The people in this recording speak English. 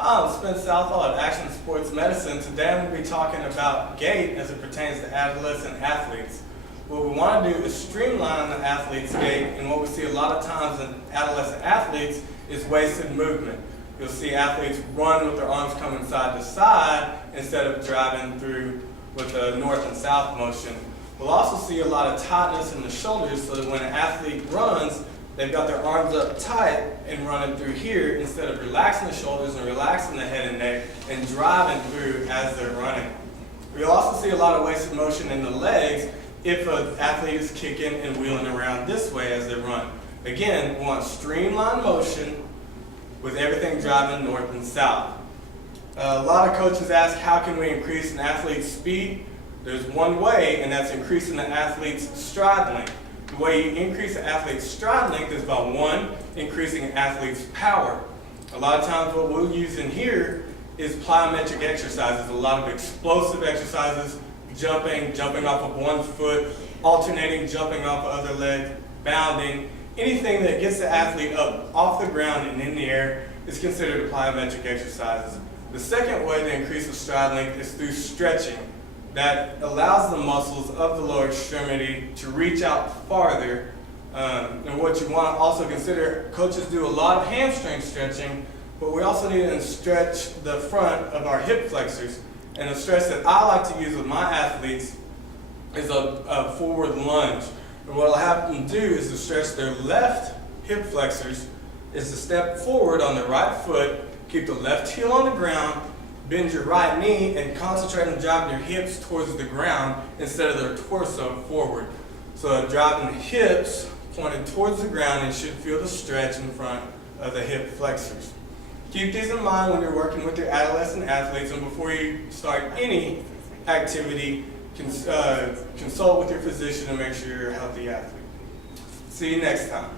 Hi, I'm Spence Southall at Action Sports Medicine. Today I'm going to be talking about gait as it pertains to adolescent athletes. What we want to do is streamline the athlete's gait, and what we see a lot of times in adolescent athletes is wasted movement. You'll see athletes run with their arms coming side to side instead of driving through with a north and south motion. We'll also see a lot of tightness in the shoulders, so that when an athlete runs, they've got their arms up tight and running through here instead of relaxing the shoulders and relaxing the head and neck and driving through as they're running. We'll also see a lot of wasted motion in the legs if an athlete is kicking and wheeling around this way as they run. Again, we want streamlined motion with everything driving north and south. A lot of coaches ask, how can we increase an athlete's speed? There's one way, and that's increasing the athlete's stride length. The way you increase an athlete's stride length is by one, increasing an athlete's power. A lot of times what we'll use in here is plyometric exercises, a lot of explosive exercises, jumping off of one foot, alternating, jumping off of other leg, bounding. Anything that gets the athlete up off the ground and in the air is considered a plyometric exercises. The second way to increase the stride length is through stretching. That allows the muscles of the lower extremity to reach out farther. And what you want to also consider, coaches do a lot of hamstring stretching, but we also need to stretch the front of our hip flexors. And the stretch that I like to use with my athletes is a forward lunge. And what I'll have them do is to stretch their left hip flexors, is to step forward on the right foot, keep the left heel on the ground, bend your right knee, and concentrate on driving your hips towards the ground instead of their torso forward. So driving the hips pointed towards the ground, and you should feel the stretch in front of the hip flexors. Keep these in mind when you're working with your adolescent athletes, and before you start any activity, consult with your physician to make sure you're a healthy athlete. See you next time.